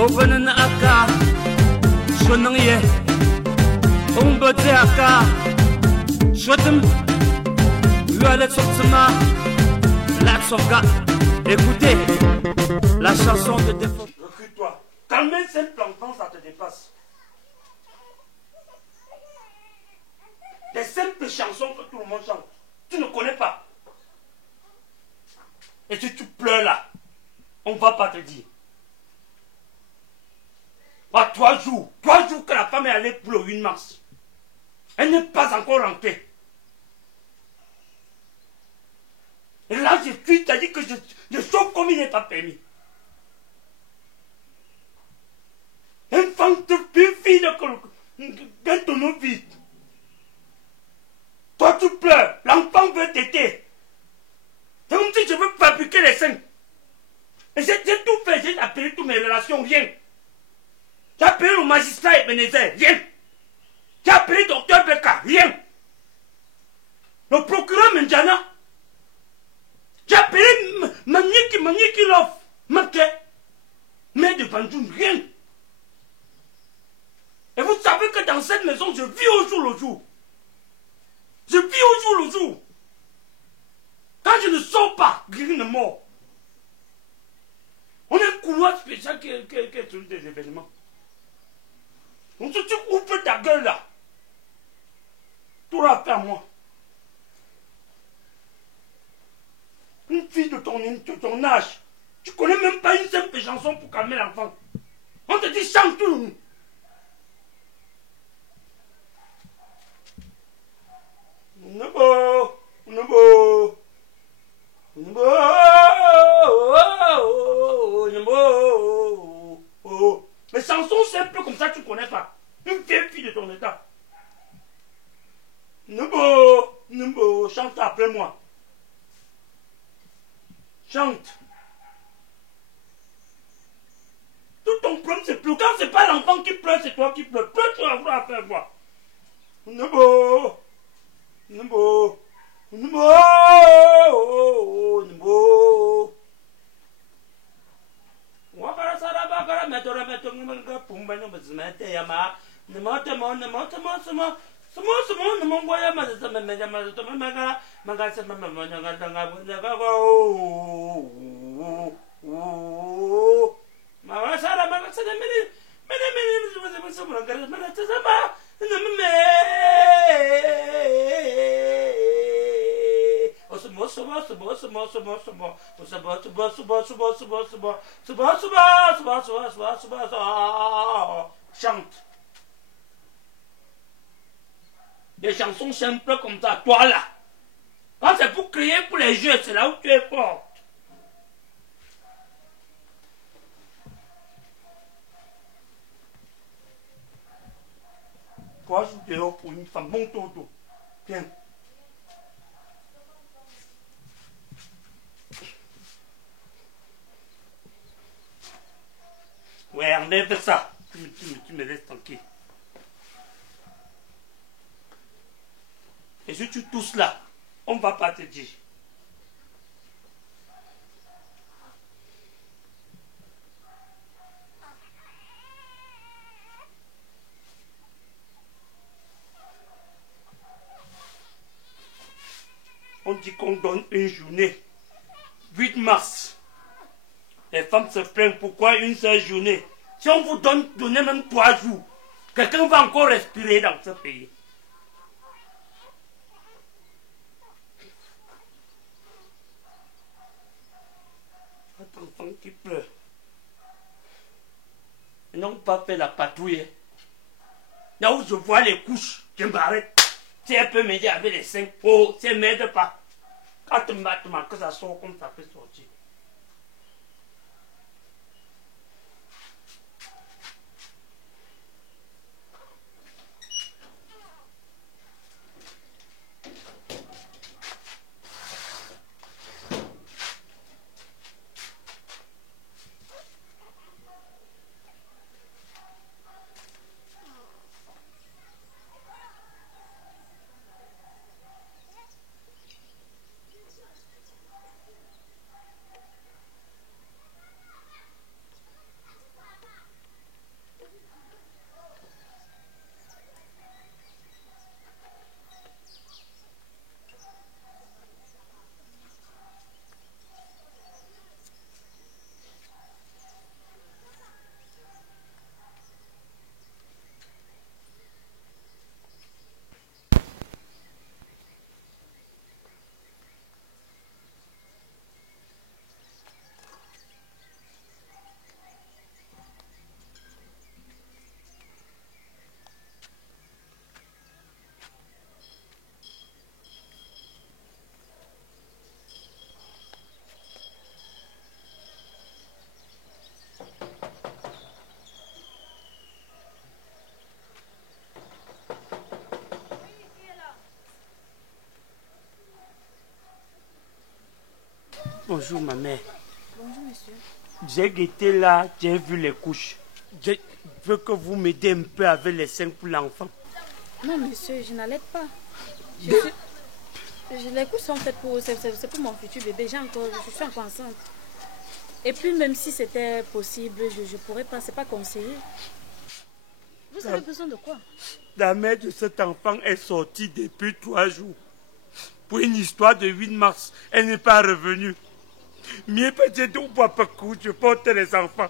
Open aka, shonang ye, umbote aka, shotem, lualet sortima, la soga. Écoutez, la chanson de défaut. Recule-toi. Calmer cette planton, ça te dépasse. Des simples chansons que tout le monde chante. Tu ne connais pas. Et si tu pleures là, on ne va pas te dire. À 3 jours que la femme est allée pour le 8 mars. Elle n'est pas encore rentrée. Et là, je suis, c'est-à-dire que je sauve comme il n'est pas permis. Un femme de fille de ton vie. Toi, tu pleures. L'enfant veut t'aider. C'est comme si je veux fabriquer les seins. Et j'ai tout fait. J'ai appelé toutes mes relations. Rien. J'ai appelé le magistrat Ebenezer. Rien. J'ai appelé le docteur Beka. Rien. Le procureur Menjana. J'ai appelé Mamnieki Love. Manqué. Mais de Banjoun. Rien. Et vous savez que dans cette maison, je vis au jour le jour. Je vis au jour le jour. Quand je ne sors pas, rien ne mort. On est un couloir spécial qui est celui des événements. Donc si tu ouvres ta gueule là, tu auras affaire à moi. Une fille de ton âge, tu connais même pas une simple chanson pour calmer l'enfant. On te dit chante tout. Les chansons simples comme ça, tu ne connais pas. Une vieille fille de ton état. Chante après moi. Chante. Tout ton problème, c'est plus. Quand c'est pas l'enfant qui pleure, c'est toi qui pleures. Pleure, tu vas avoir à faire voir. Chante. Des chansons simples comme ça, toi là. Quand c'est pour crier pour les jeux, c'est là où tu es fort. Toi, je suis dehors pour une femme, mon toto. Viens. Ouais, enlève ça. Tu me laisses tranquille. Et si tu tousses là, on ne va pas te dire. On dit qu'on donne une journée. 8 mars. Les femmes se plaignent pourquoi une seule journée. Si on vous donnait même 3 jours, quelqu'un va encore respirer dans ce pays. Cet enfant qui pleure. Ils n'ont pas fait la patrouille. Là où je vois les couches, je m'arrête. Si elle peut m'aider avec les seins, oh, si elle ne m'aide pas. Quand tu m'as que ça sort comme ça peut sortir. Bonjour ma mère. Bonjour monsieur. J'ai guetté là, j'ai vu les couches. Je veux que vous m'aidez un peu avec les seins pour l'enfant. Non monsieur, je n'allaite pas. Les couches sont faites pour... C'est pour mon futur bébé. Je suis encore enceinte. Et puis même si c'était possible, je pourrais pas, c'est pas conseillé. Vous avez besoin de quoi? La mère de cet enfant est sortie depuis 3 jours. Pour une histoire de 8 mars, elle n'est pas revenue. Mieux peut-être au papa, je porte les enfants.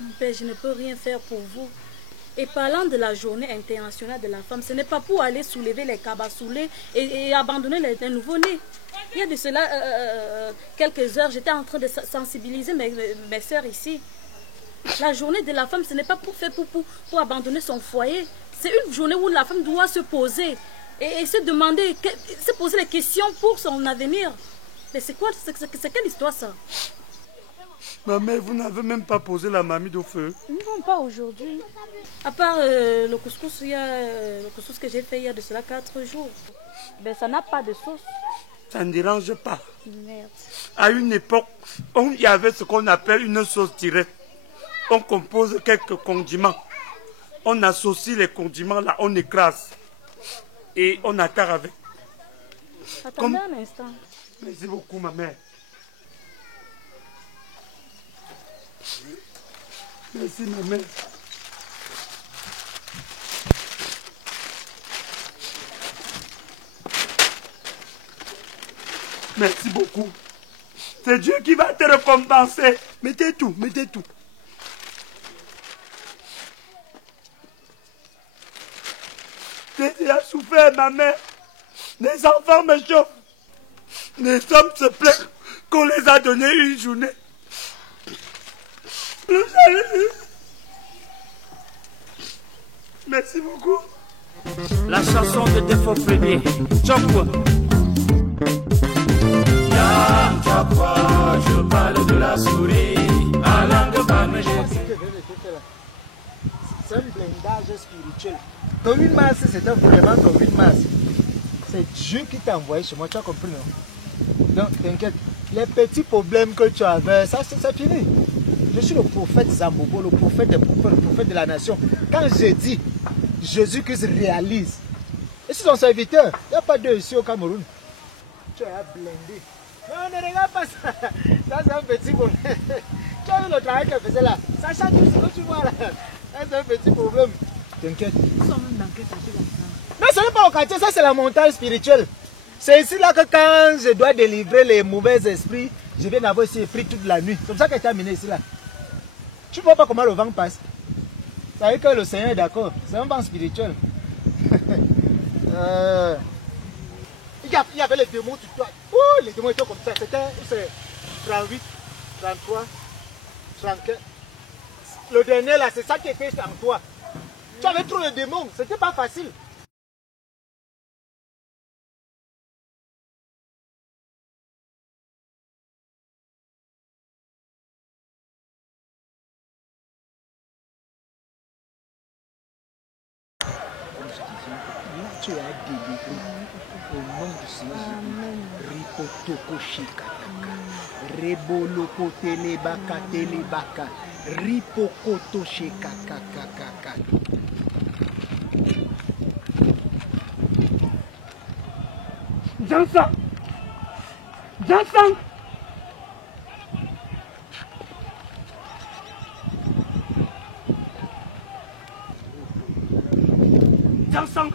Mon père, je ne peux rien faire pour vous. Et parlant de la journée internationale de la femme, ce n'est pas pour aller soulever les cabassoulés et abandonner les nouveau-nés. Il y a de cela quelques heures, j'étais en train de sensibiliser mes soeurs ici. La journée de la femme, ce n'est pas pour faire pour abandonner son foyer. C'est une journée où la femme doit se poser et se demander, se poser des questions pour son avenir. Mais c'est quoi, c'est quelle histoire ça? Ma mère, vous n'avez même pas posé la marmite au feu? Non, pas aujourd'hui. À part le couscous, il y a le couscous que j'ai fait il y a de cela 4 jours. Ben, ça n'a pas de sauce. Ça ne dérange pas. Merde. À une époque, il y avait ce qu'on appelle une sauce directe. On compose quelques condiments. On associe les condiments là, on écrase. Et on attend avec. Attendez un instant. Merci beaucoup, ma mère. Merci, ma mère. Merci beaucoup. C'est Dieu qui va te récompenser. Mettez tout, mettez tout. J'ai souffert, ma mère. Les enfants me chauffent. Les hommes se plaignent qu'on les a donné une journée. Merci beaucoup. La chanson de Défaut Premier. Tchokwa. Yam Tchokwa, je parle de la souris. À langue c'est un blindage spirituel. Ton 8 mars, c'était vraiment ton 8 mars. C'est Dieu qui t'a envoyé chez moi, tu as compris, non? Donc, t'inquiète. Les petits problèmes que tu avais, ça c'est fini. Je suis le prophète Zambobo, le prophète des prophètes, le prophète de la nation. Quand j'ai dit, Jésus-Christ réalise. Je suis son serviteur. Il n'y a pas d'eux ici au Cameroun. Tu as blindé. Non, ne regarde pas ça. Ça, c'est un petit problème. Tu as vu le travail qu'elle faisait là. Ça change tout ce que tu vois là. C'est un petit problème. T'inquiète. Nous sommes même dans quel quartier là? Non, ce n'est pas au quartier, ça c'est la montagne spirituelle. C'est ici là que quand je dois délivrer les mauvais esprits, je viens d'avoir ici pris toute la nuit. C'est comme ça que je t'ai amené ici là. Tu ne vois pas comment le vent passe? Ça veut dire que le Seigneur est d'accord. C'est un vent spirituel. Il y avait les démons sur toi. Oh, les démons étaient comme ça. C'était 38, 33, 34. Le dernier là, c'est ça qui était en toi. Tu avais trop de démons, c'était pas facile. Tu as délivré au nom du Seigneur Jésus. Ripotoko shikataka. Reboloko telebaka telebaka. Ripokoto shikakakakaka. Jansan! Jansan! Jansan!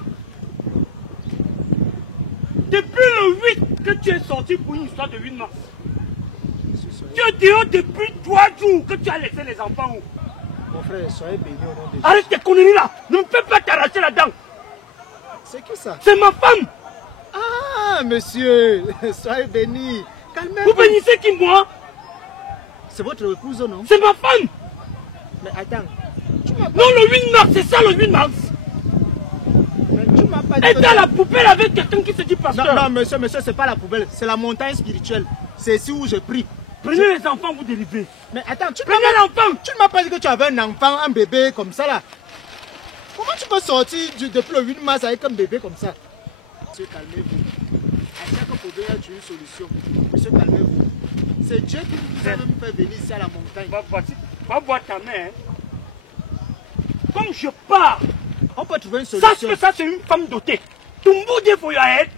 Depuis le 8 que tu es sorti pour une histoire de 8 mars. Tu es dehors depuis 3 jours que tu as laissé les enfants où? Mon frère, soyez béni au nom de Jésus. Arrête tes conneries là! Ne me fais pas t'arracher la dent! C'est qui ça? C'est ma femme! Ah, monsieur, soyez béni. Calmez-vous. Vous bénissez qui, moi? C'est votre épouse, non? C'est ma femme! Mais attends. Non, le 8 mars, c'est ça le 8 mars! Mais tu m'as pas dit. Elle est à la poubelle avec quelqu'un qui se dit pasteur. Non, monsieur, c'est pas la poubelle. C'est la montagne spirituelle. C'est ici où je prie. Prenez les enfants, vous délivrez. Mais attends, Prenez l'enfant! Tu ne m'as pas dit que tu avais un enfant, un bébé comme ça là. Comment tu peux sortir depuis le 8 mars avec un bébé comme ça? Monsieur, calmez-vous. À chaque problème, il y a une solution. Monsieur, calmez-vous. C'est Dieu qui nous a même fait venir ici à la montagne. Va voir ta main. Comme je pars, on peut trouver une solution. Sache que ça, c'est une femme dotée. Tumboudé for your head.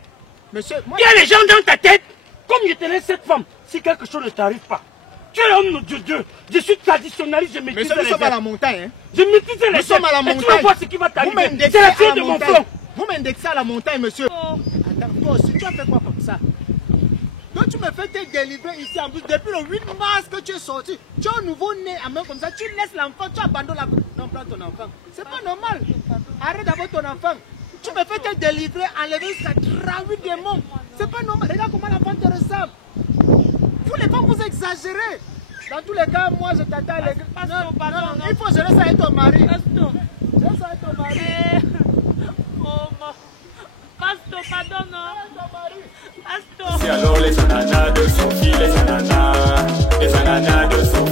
Monsieur, moi... Il y a les gens dans ta tête. Comme je te laisse cette femme, si quelque chose ne t'arrive pas, tu es l'homme de Dieu. Je suis traditionnaliste, je maîtrise les nous sommes à la montagne. Hein? Je maîtrise les Nous sommes à la montagne. Et tu vas voir ce qui va t'arriver. C'est la fille de mon front. Vous m'indexez à la montagne, monsieur. Attends, toi aussi, tu as fait quoi comme ça? Donc tu me fais te délivrer ici en plus. Depuis le 8 mars que tu es sorti, tu as un nouveau-né à main comme ça. Tu laisses l'enfant, tu abandonnes la... Non, prends ton enfant. C'est pas normal. Arrête d'avoir ton enfant. Tu me fais te délivrer, enlever ça, traver des démons. C'est pas normal. Regarde comment la femme te ressemble. Vous les femmes, vous exagérez. Dans tous les cas, moi je t'attends. Non, il faut gérer ça avec ton mari. Gérer ça avec ton mari. Pasto, pardon, non. C'est alors les ananas de Sophie, les ananas de Sophie.